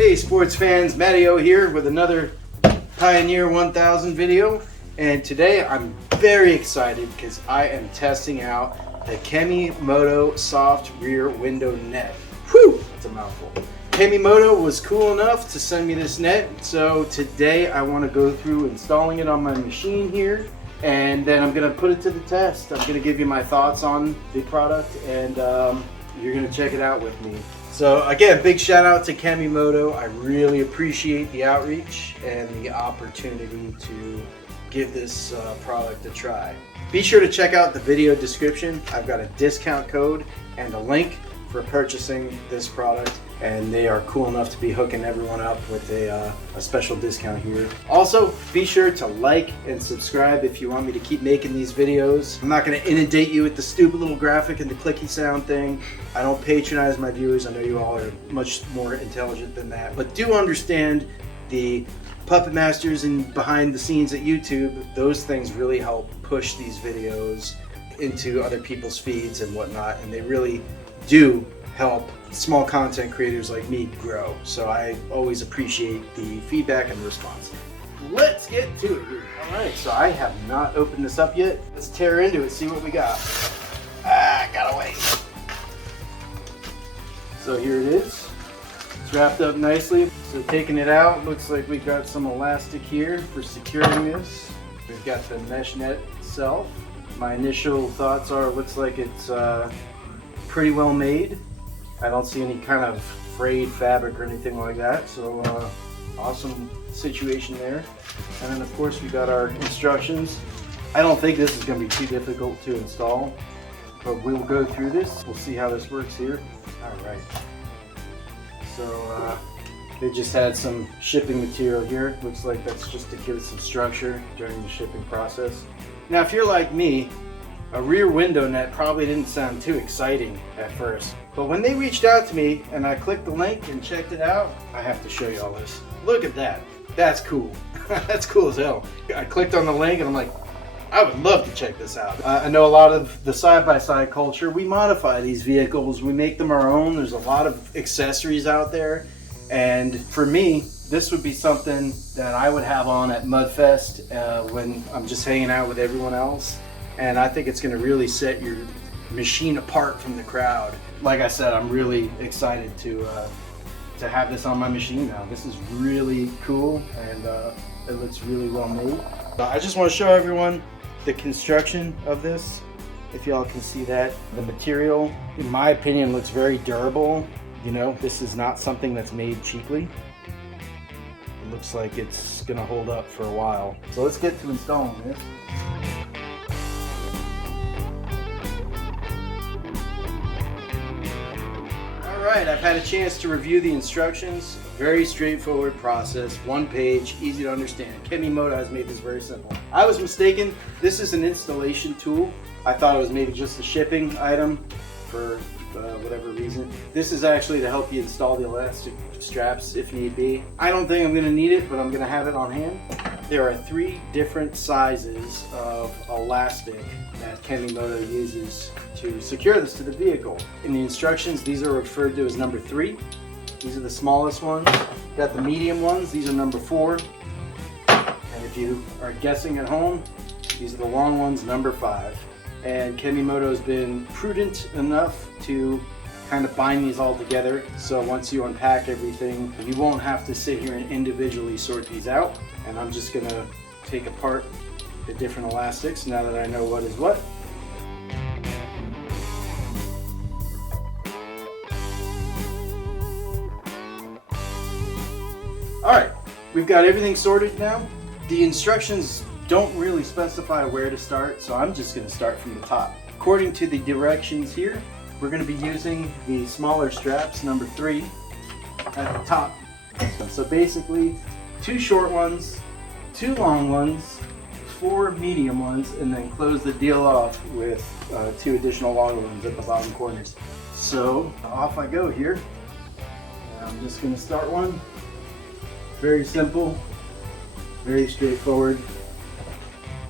Hey sports fans, Matteo here with another Pioneer 1000 video, and today I'm very excited because I am testing out the KEMIMOTO soft rear window net. Whew, that's a mouthful. KEMIMOTO was cool enough to send me this net, so today I want to go through installing it on my machine here, and then I'm going to put it to the test. I'm going to give you my thoughts on the product, and you're going to check it out with me. So again, big shout out to KEMIMOTO. I really appreciate the outreach and the opportunity to give this product a try. Be sure to check out the video description. I've got a discount code and a link for purchasing this product, and they are cool enough to be hooking everyone up with a special discount here. Also, be sure to like and subscribe if you want me to keep making these videos. I'm not going to inundate you with the stupid little graphic and the clicky sound thing. I don't patronize my viewers. I know you all are much more intelligent than that, but do understand the puppet masters and behind the scenes at YouTube. Those things really help push these videos into other people's feeds and whatnot, and they really do help small content creators like me grow. So I always appreciate the feedback and response. Let's get to it. Alright, so I have not opened this up yet. Let's tear into it, see what we got. Gotta wait. So here it is. It's wrapped up nicely. So taking it out, looks like we got some elastic here for securing this. We've got the mesh net itself. My initial thoughts are it looks like it's pretty well made. I don't see any kind of frayed fabric or anything like that, so awesome situation there. And then of course we got our instructions. I don't think this is going to be too difficult to install, but we'll go through this. We'll see how this works here. Alright, so they just had some shipping material here. Looks like that's just to give it some structure during the shipping process. Now if you're like me, a rear window net probably didn't sound too exciting at first, but when they reached out to me and I clicked the link and checked it out, I have to show you all this. Look at that. That's cool. That's cool as hell. I clicked on the link and I'm like, I would love to check this out. I know a lot of the side-by-side culture, we modify these vehicles, we make them our own. There's a lot of accessories out there, and for me, this would be something that I would have on at Mudfest when I'm just hanging out with everyone else. And I think it's going to really set your machine apart from the crowd. Like I said, I'm really excited to have this on my machine now. This is really cool, and it looks really well made. I just want to show everyone the construction of this. If y'all can see that, the material, in my opinion, looks very durable. You know, this is not something that's made cheaply. It looks like it's going to hold up for a while. So let's get to installing this. Alright, I've had a chance to review the instructions. Very straightforward process, one page, easy to understand. KEMIMOTO has made this very simple. I was mistaken. This is an installation tool. I thought it was maybe just a shipping item for whatever reason. This is actually to help you install the elastic straps if need be. I don't think I'm going to need it, but I'm going to have it on hand. There are 3 different sizes of elastic that KEMIMOTO uses to secure this to the vehicle. In the instructions, these are referred to as number 3. These are the smallest ones. Got the medium ones, these are number 4. And if you are guessing at home, these are the long ones, number 5. And KEMIMOTO has been prudent enough to kind of bind these all together, so once you unpack everything, you won't have to sit here and individually sort these out. And I'm just going to take apart the different elastics now that I know what is what. Alright, we've got everything sorted now. The instructions don't really specify where to start, so I'm just going to start from the top. According to the directions here, we're going to be using the smaller straps, number 3, at the top. So basically, 2 short ones, 2 long ones, 4 medium ones, and then close the deal off with 2 additional longer ones at the bottom corners. So off I go here. I'm just going to start one. Very simple, very straightforward.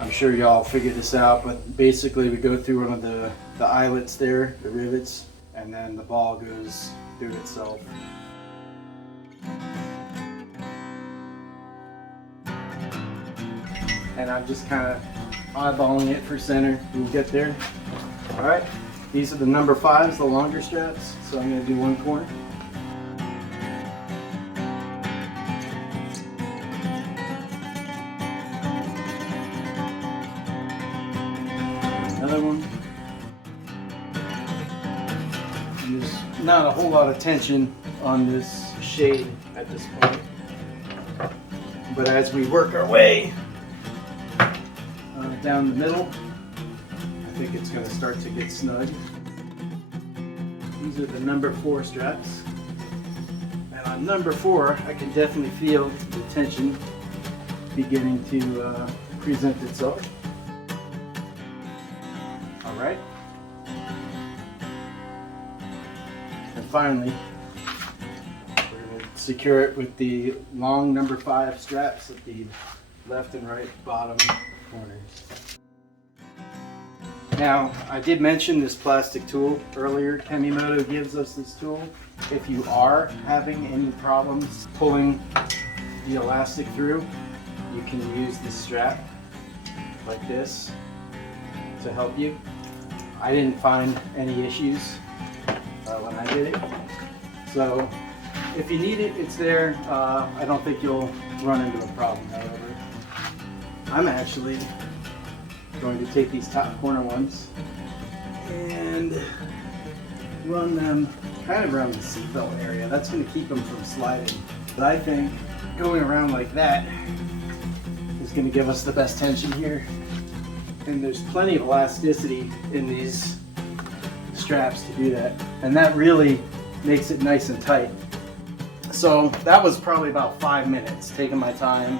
I'm sure y'all figured this out, but basically we go through one of the eyelets there, the rivets, and then the ball goes through itself. and I'm just kind of eyeballing it for center. We'll get there. All right, these are the number 5s, the longer straps. So I'm going to do one corner. Another one. And there's not a whole lot of tension on this shade at this point, but as we work our way down the middle, I think it's going to start to get snug. These are the number 4 straps, and on number 4 I can definitely feel the tension beginning to present itself. All right, and finally we're going to secure it with the long number 5 straps at the left and right bottom corners. Now, I did mention this plastic tool earlier. KEMIMOTO gives us this tool. If you are having any problems pulling the elastic through, you can use this strap like this to help you. I didn't find any issues when I did it. So if you need it, it's there. I don't think you'll run into a problem, however. I'm actually going to take these top corner ones and run them kind of around the seatbelt area. That's going to keep them from sliding. But I think going around like that is going to give us the best tension here. And there's plenty of elasticity in these straps to do that. And that really makes it nice and tight. So that was probably about 5 minutes, taking my time.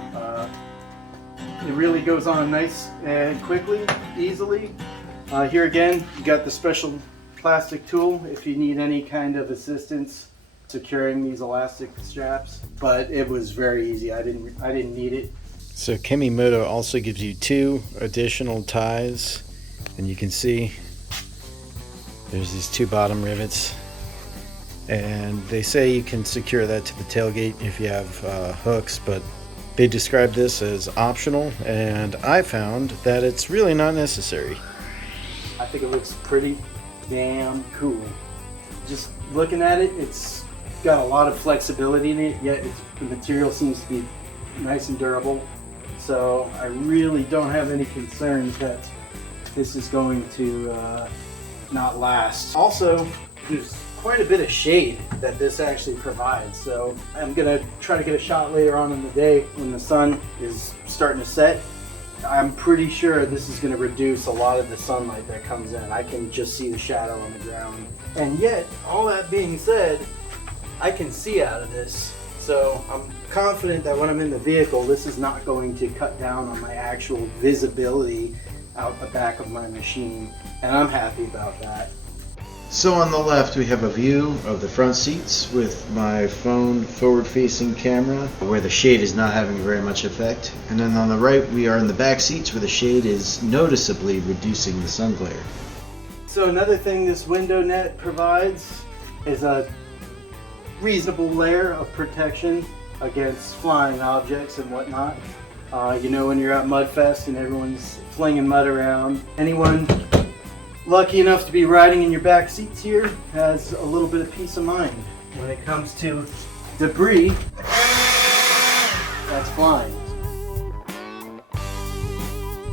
It really goes on nice and quickly, easily. Here again, you got the special plastic tool if you need any kind of assistance securing these elastic straps. But it was very easy. I didn't need it. So KEMIMOTO also gives you 2 additional ties, and you can see there's these 2 bottom rivets, and they say you can secure that to the tailgate if you have hooks, but they describe this as optional, and I found that it's really not necessary. I think it looks pretty damn cool. Just looking at it, it's got a lot of flexibility in it, yet the material seems to be nice and durable. So I really don't have any concerns that this is going to not last. Also, there's quite a bit of shade that this actually provides. So I'm gonna try to get a shot later on in the day when the sun is starting to set. I'm pretty sure this is gonna reduce a lot of the sunlight that comes in. I can just see the shadow on the ground. And yet, all that being said, I can see out of this. So I'm confident that when I'm in the vehicle, this is not going to cut down on my actual visibility out the back of my machine. And I'm happy about that. So on the left we have a view of the front seats with my phone forward-facing camera where the shade is not having very much effect. And then on the right we are in the back seats where the shade is noticeably reducing the sun glare. So another thing this window net provides is a reasonable layer of protection against flying objects and whatnot. You know, when you're at Mudfest and everyone's flinging mud around, anyone lucky enough to be riding in your back seats here has a little bit of peace of mind when it comes to debris that's flying.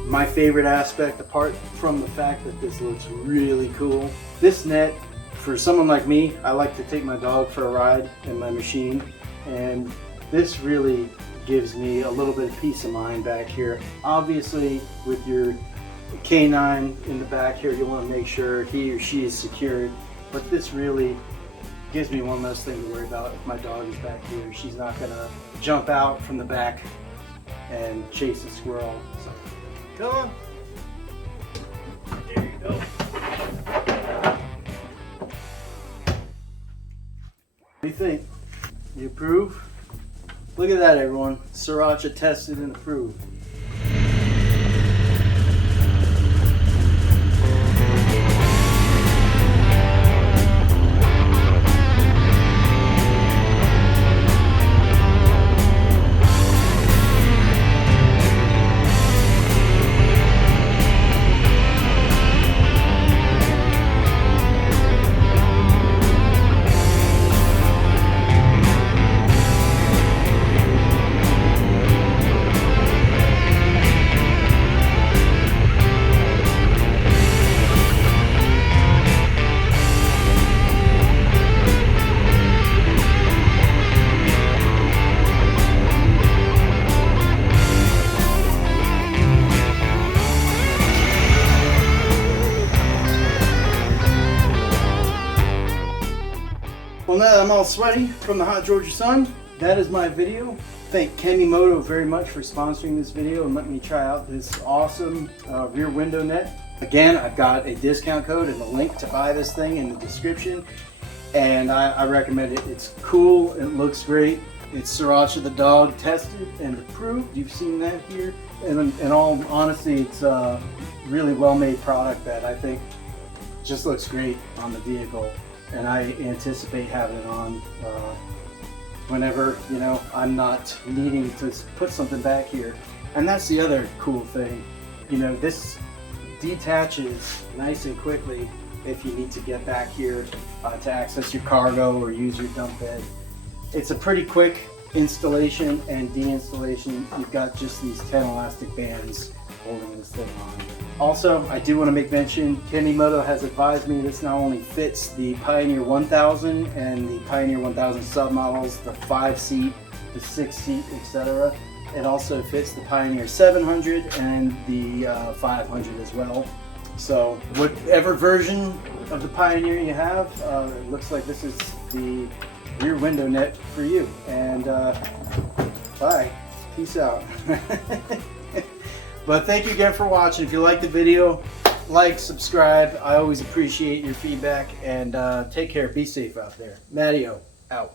My favorite aspect, apart from the fact that this looks really cool, this net, for someone like me, I like to take my dog for a ride in my machine, and this really gives me a little bit of peace of mind back here. Obviously, with your canine in the back here, you want to make sure he or she is secured, but this really gives me one less thing to worry about. If my dog is back here, she's not gonna jump out from the back and chase a squirrel. So come on, there you go. What do you think? You approve? Look at that, everyone. Sriracha tested and approved. Well, now that I'm all sweaty from the hot Georgia sun, that is my video. Thank KEMIMOTO very much for sponsoring this video and letting me try out this awesome rear window net. Again, I've got a discount code and a link to buy this thing in the description, and I recommend it. It's cool, it looks great. It's Sriracha the dog tested and approved. You've seen that here. And in all honesty, it's a really well-made product that I think just looks great on the vehicle. And I anticipate having it on whenever, you know, I'm not needing to put something back here. And that's the other cool thing. You know, this detaches nice and quickly if you need to get back here to access your cargo or use your dump bed. It's a pretty quick installation and deinstallation. You've got just these 10 elastic bands holding this thing on. Also, I do want to make mention, KEMIMOTO has advised me this not only fits the Pioneer 1000 and the Pioneer 1000 submodels, the 5-seat, the 6-seat, etc. It also fits the Pioneer 700 and the 500 as well. So whatever version of the Pioneer you have, it looks like this is the rear window net for you. And bye. Peace out. But thank you again for watching. If you like the video, like, subscribe. I always appreciate your feedback. And take care. Be safe out there. Matteo, out.